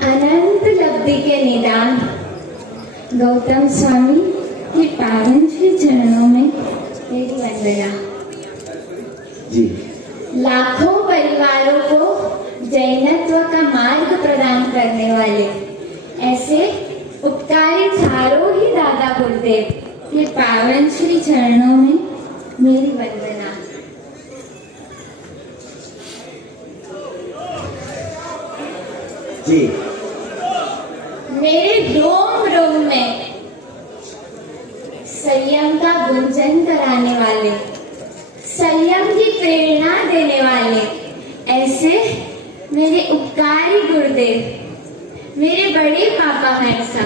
अनंत लब्धि के निदान गौतम स्वामी के पावन श्री चरणों में मेरी वंदना। जी। लाखों परिवारों को जैनत्व का मार्ग प्रदान करने वाले ऐसे उपकारी चारों ही दादा गुरुदेव के पावन श्री चरणों में मेरी वंदना। जी। मेरे रोम रोम में संयम का गुंजन कराने वाले, संयम की प्रेरणा देने वाले ऐसे मेरे उपकारी गुरुदेव, मेरे बड़े पापा महर्षा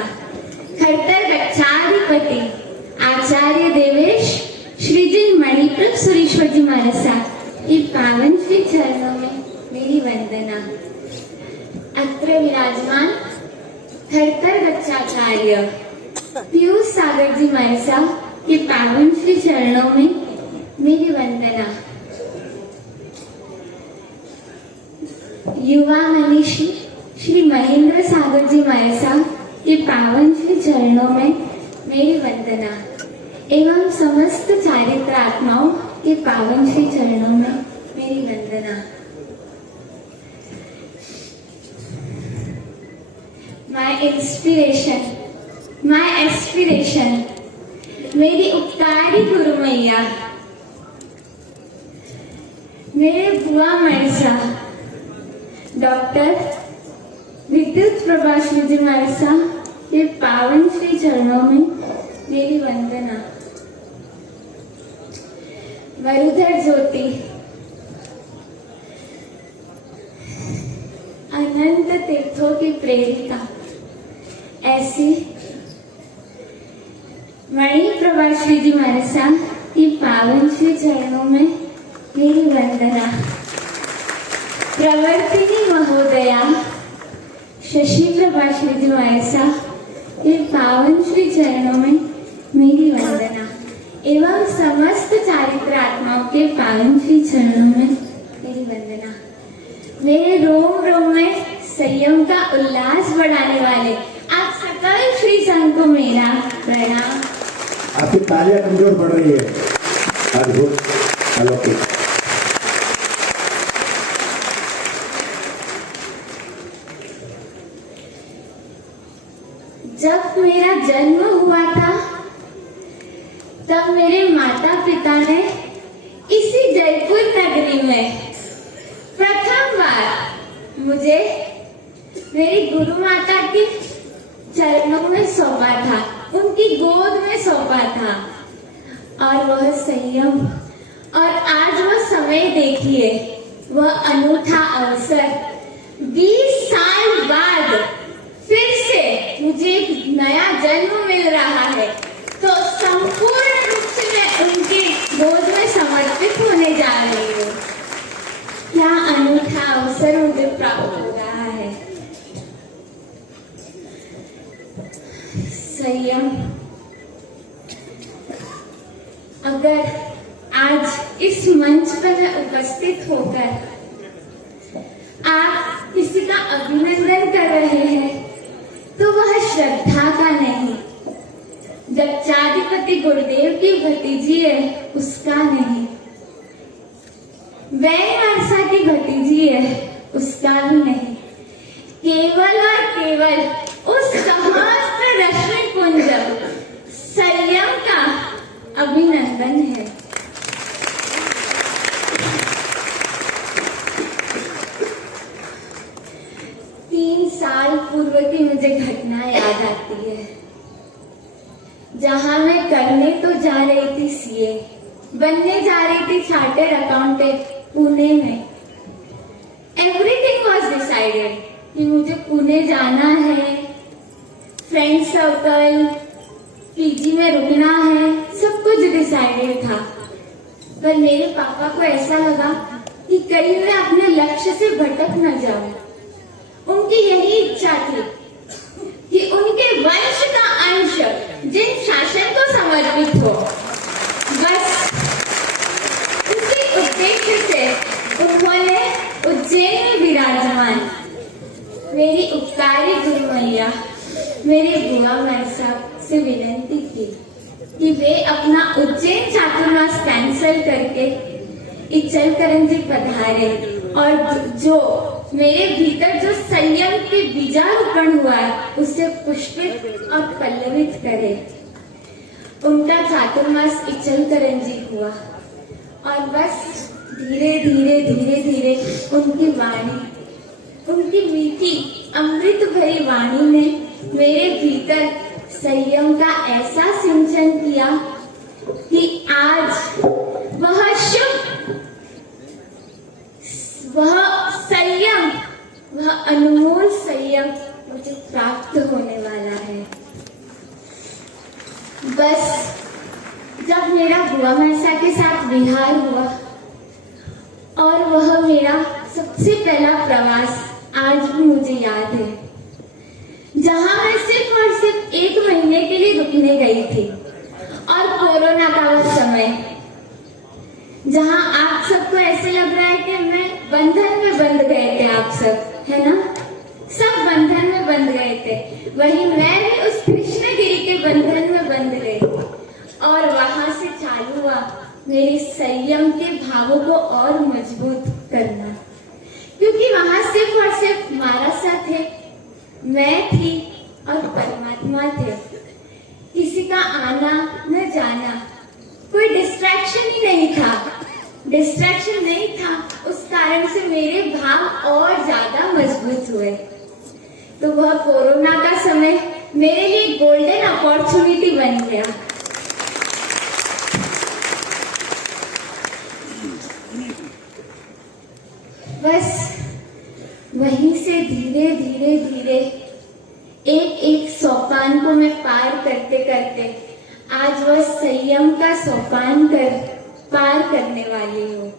खरतर गच्छाधिपति आचार्य देवेश श्रीजी मणिप्रभ सुरेश्वर जी महर्षा की पावन श्री चरणों में मेरी वंदना। अत्र विराजमान खरतर गच्छाचार्य पीयूष सागर जी महर्षा के पावन श्री चरणों में मेरी वंदना। युवा मनीषी श्री महेंद्र सागर जी महर्षा के पावन श्री चरणों में मेरी वंदना एवं समस्त चारित्र आत्माओं के पावन श्री चरणों में मेरी वंदना। My inspiration, my aspiration, मेरी उपकारी गुरु मैया, मेरे बुआ महर्षा डॉक्टर विद्युत प्रभा श्रीजी महर्षा के पावन श्री चरणों में मेरी वंदना। वरुधर ज्योति अनंत तीर्थों की प्रेरिका ऐसी मणिप्रभा श्रीजी महर्षा की पावन श्री चरणों में मेरी वंदना। प्रवर्तिनी महोदया शशि प्रभा श्रीजी महर्षा के पावन श्री चरणों में मेरी वंदना एवं समस्त चारित्र आत्माओं के पावन श्री चरणों में मेरी वंदना। मेरे रोम रोम में संयम का उल्लास बढ़ाने वाले आप सकल श्री संघ को मेरा प्रणाम। आपकी तालियां कमजोर पड़ रही है। अद्भुत, अलौकिक। जब मेरा जन्म हुआ था तब मेरे माता पिता ने इसी जयपुर नगरी में प्रथम बार मुझे मेरी गुरु माता के चरणों में सौंपा था, उनकी गोद में सौंपा था। और वह संयम और आज वह समय देखिए, वह अनूठा अवसर 20 साल बाद फिर से मुझे एक नया जन्म मिल रहा है, तो संपूर्ण रूप से मैं उनकी गोद में समर्पित होने जा रही हूँ। क्या अनूठा अवसर मुझे प्राप्त हो रहा है। संयम, अगर आज इस मंच पर मैं उपस्थित होकर आप किसी का अभिनंदन कर रहे हैं तो वह श्रद्धा का नहीं, गच्छाधिपति गुरुदेव की भतीजी है उसका नहीं, वैन महर्षा की भतीजी है उसका भी नहीं, केवल और केवल उस सहस्त्र रश्मि पुंज संयम का अभिनंदन है। तीन साल पूर्व की मुझे घटना याद आती है, जहां मैं करने तो जा रही थी सीए, बनने जा रही थी चार्टर्ड अकाउंटेंट पुणे में। एवरीथिंग वाज डिसाइडेड कि मुझे पुणे जाना है, फ्रेंड सर्कल, पीजी में रुकना है, सब कुछ डिसाइडेड था। पर मेरे पापा को ऐसा लगा कि कहीं मैं अपने लक्ष्य से भटक न जाऊं। उनकी यही इच्छा थी कि उनके वंश का अंश जिन शासन को समर्पित हो, बस उसी उद्देश्य से उन्होंने उज्जैन में विराजमान मेरी उपकार उत्कारी गुरु मैया मेरे बुआ मर साहब से विनती की कि वे अपना उज्जैन चातुर्मास कैंसिल करके इचलकरंजी पधारे और जो मेरे भीतर जो संयम के बीजारोपण हुआ है उसे पुष्पित और पल्लवित करे। उनका चातुर्मास इचलकरंजी हुआ और बस धीरे धीरे धीरे धीरे उनकी वाणी, उनकी मीठी अमृत भरी वाणी ने मेरे भीतर संयम का ऐसा सिंचन किया कि आज वह शुभ, वह संयम, वह अनमोल संयम मुझे प्राप्त होने वाला है। बस जब मेरा बुआ मैसा के साथ विहार हुआ और वह मेरा सबसे पहला प्रवास आज भी मुझे याद है, जहां मैं सिर्फ और सिर्फ 1 महीने के लिए रुकने गई थी और कोरोना का वह समय, जहां आप सबको ऐसे लग रहा है कि मैं बंधन में बंध गए थे, आप सब, है ना? सब बंधन में बंध गए थे, वही मैं भी उस कृष्णगिरी के बंधन में बंध गई और वहां से चालू हुआ मेरे संयम के भावों को और मजबूत करना, क्योंकि वहां सिर्फ और सिर्फ मानसा थे, मैं थी और परमात्मा थे। किसी का आना न जाना, कोई डिस्ट्रैक्शन ही नहीं था, डिस्ट्रैक्शन नहीं था, उस कारण से मेरे भाव और ज्यादा मजबूत हुए। तो वह कोरोना का समय मेरे लिए गोल्डन अपॉर्चुनिटी बन गया। बस वहीं से धीरे धीरे धीरे एक एक सोपान को मैं पार करते करते आज वह संयम का सोपान पार करने वाली हूँ।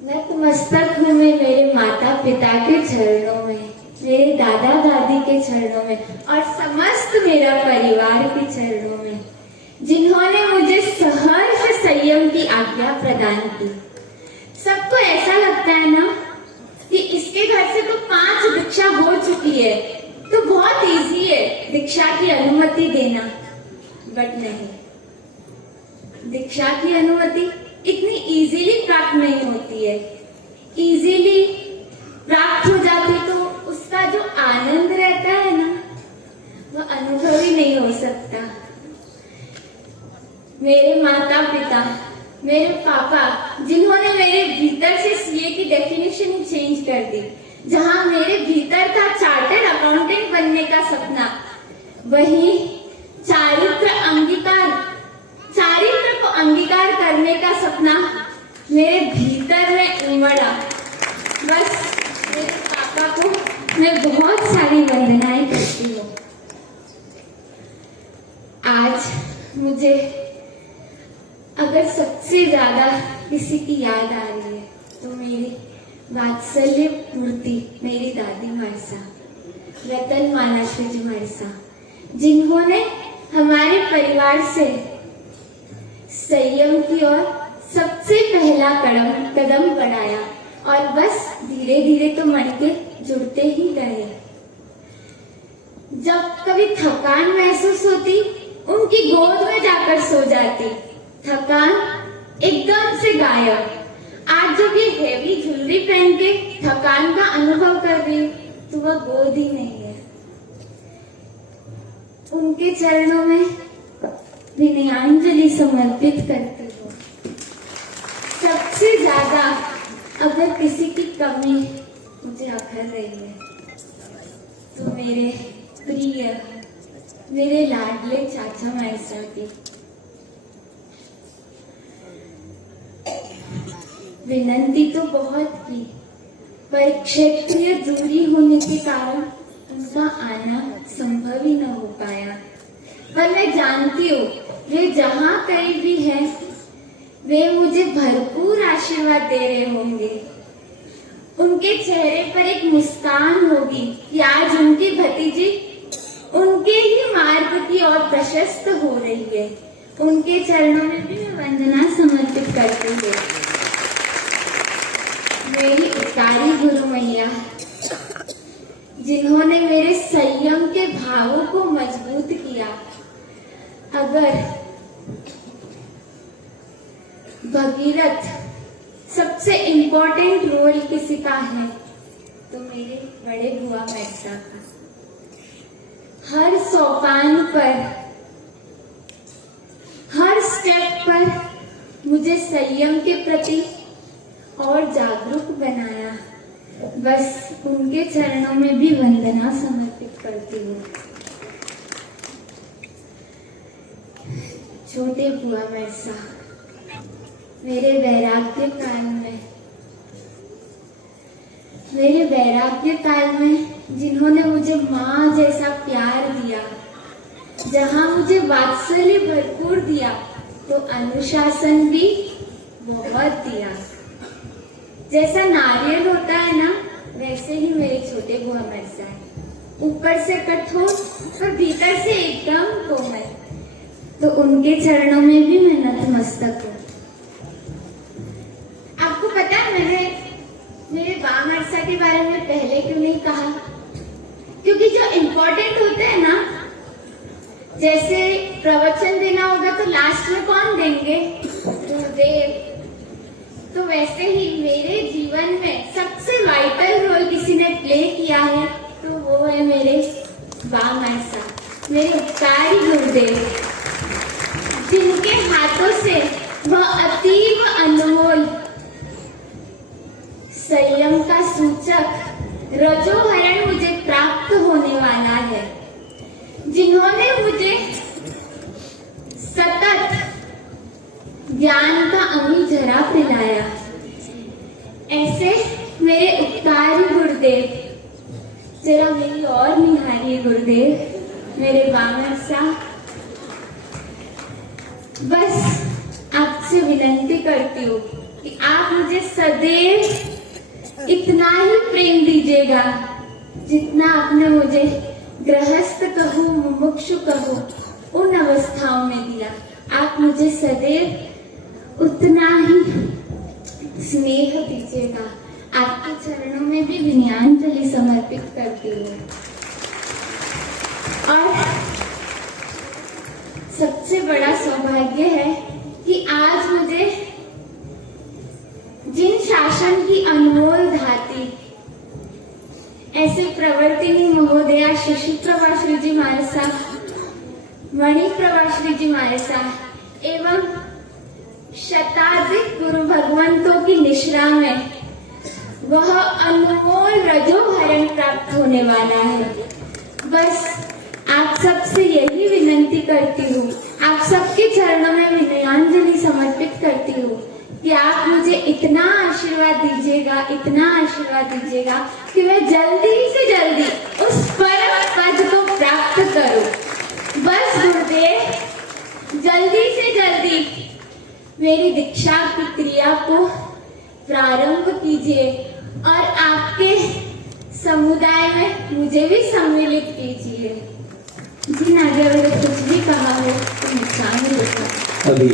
नतमस्तक हूँ मैं मेरे माता पिता के चरणों में, मेरे दादा दादी के चरणों में और समस्त मेरा परिवार के चरणों में, जिन्होंने मुझे सहर्ष संयम की आज्ञा प्रदान की। सबको ऐसा लगता है ना कि इसके घर से तो 5 दीक्षा हो चुकी है, तो बहुत इजी है दीक्षा की अनुमति देना, बट नहीं, दीक्षा की अनुमति इतनी इजीली प्राप्त नहीं होती है। इजीली प्राप्त हो जाती तो उसका जो आनंद रहता है ना, वह अनुभव ही नहीं हो सकता। मेरे माता पिता, मेरे पापा, जिन्होंने मेरे भीतर से सीए की डेफिनेशन चेंज कर दी, जहां मेरे भीतर था चार्टर्ड अकाउंटेंट बनने का सपना, वही चारित्र को अंगीकार करने का सपना मेरे भीतर में उमड़ा। बस मेरे पापा को मैं बहुत सारी वंदनाएं करती हूँ। आज मुझे अगर सबसे ज्यादा किसी की याद आ रही है तो मेरी वात्सल्य मूर्ति मेरी दादी मारसा, रतन मालाश्री जी मारसा, जिन्होंने हमारे परिवार से संयम की ओर सबसे पहला कदम बढ़ाया और बस धीरे धीरे तो मन के जुड़ते ही गए। जब कभी थकान महसूस होती, उनकी गोद में जाकर सो जाती, थकान एकदम से गायब। आज जब ये हेवी ज्वेलरी पहन के थकान का अनुभव कर रही हूँ तो वह गोद ही नहीं है। उनके चरणों में विनयांजलि समर्पित करती हूँ। सबसे ज्यादा अगर किसी की कमी मुझे अखर रही है तो मेरे प्रिय, मेरे लाडले चाचा मायसा की। विनती तो बहुत की, पर क्षेत्रीय दूरी होने के कारण उनका आना संभव ही न हो पाया। पर मैं जानती हूँ वे जहाँ कहीं भी हैं, वे मुझे भरपूर आशीर्वाद दे रहे होंगे। उनके चेहरे पर एक मुस्कान होगी कि आज उनकी भतीजी उनके ही मार्ग की ओर प्रशस्त हो रही है। उनके चरणों में भी मैं वंदना समर्पित करती हूँ। मेरी उत्कारी गुरु मैया, जिन्होंने मेरे संयम के भावों को मजबूत किया। अगर भगीरथ सबसे इम्पोर्टेंट रोल किसी का है तो मेरे बड़े बुआ मिर्जा का। हर सोपान पर, हर स्टेप पर मुझे संयम के प्रति और जागरूक बनाया। बस उनके चरणों में भी वंदना समर्पित करती हूँ। छोटे बुआ मिर्जा मेरे वैराग्य काल में जिन्होंने मुझे माँ जैसा प्यार दिया, जहाँ मुझे वात्सल्य भरपूर दिया तो अनुशासन भी बहुत दिया। जैसा नारियल होता है ना, वैसे ही मेरे छोटे बुआ मिर्जा है। ऊपर से कठोर और भीतर से एकदम कोमल। तो उनके चरणों में भी मैं नतमस्तक हूँ। आपको पता है मैंने मेरे बुआ मिर्जा के बारे में पहले क्यों नहीं कहा? क्योंकि जो इम्पोर्टेंट होते हैं ना, जैसे प्रवचन देना होगा तो लास्ट में कौन देंगे? गुरुदेव। तो वैसे ही मेरे जीवन में सबसे वाइटल रोल किसी ने प्ले किया है तो वो है मेरे बुआ मिर्जा, मेरे उपकारी गुरुदेव, जिनके हाथों से वह अतीव अनमोल संयम का सूचक रजोहरण मुझे प्राप्त होने वाला है, जिन्होंने मुझे सतत ज्ञान का अमृत झरा पिलाया। ऐसे मेरे उपकारी गुरुदेव, जरा मेरी और निहारिए गुरुदेव, मेरे बुआ मिर्जा। बस आपसे विनती करती हूँ कि आप मुझे सदैव इतना ही प्रेम दीजिएगा जितना आपने मुझे गृहस्थ कहूँ, मुमुक्षु कहूँ, उन अवस्थाओं में दिया। आप मुझे सदैव उतना ही स्नेह दीजिएगा। आपके चरणों में भी विनयाञ्जलि समर्पित करती हूँ। और सबसे बड़ा सौभाग्य है कि आज मुझे जिन शासन की अनमोल धाती ऐसे प्रवर्तिनी महोदया शशि प्रभा श्री जी महाराज साहब, मणि प्रभा श्री जी महाराज साहब एवं शताधिक गुरु भगवंतों की निश्रा में वह अनमोल रजोहरण प्राप्त होने वाला है। बस आप सबसे यही विनती करती हूँ, आप सबके चरणों में विनयाञ्जलि समर्पित करती हूँ कि आप मुझे इतना आशीर्वाद दीजिएगा, इतना आशीर्वाद दीजिएगा कि मैं जल्दी से जल्दी उस परम पद को प्राप्त करूं। बस गुरुदेव, जल्दी से जल्दी मेरी दीक्षा की क्रिया को प्रारंभ कीजिए और आपके समुदाय में मुझे भी सम्मिलित कीजिए। जिन आगे अगर कुछ भी कहा हो तो मुझे लिखा। अभी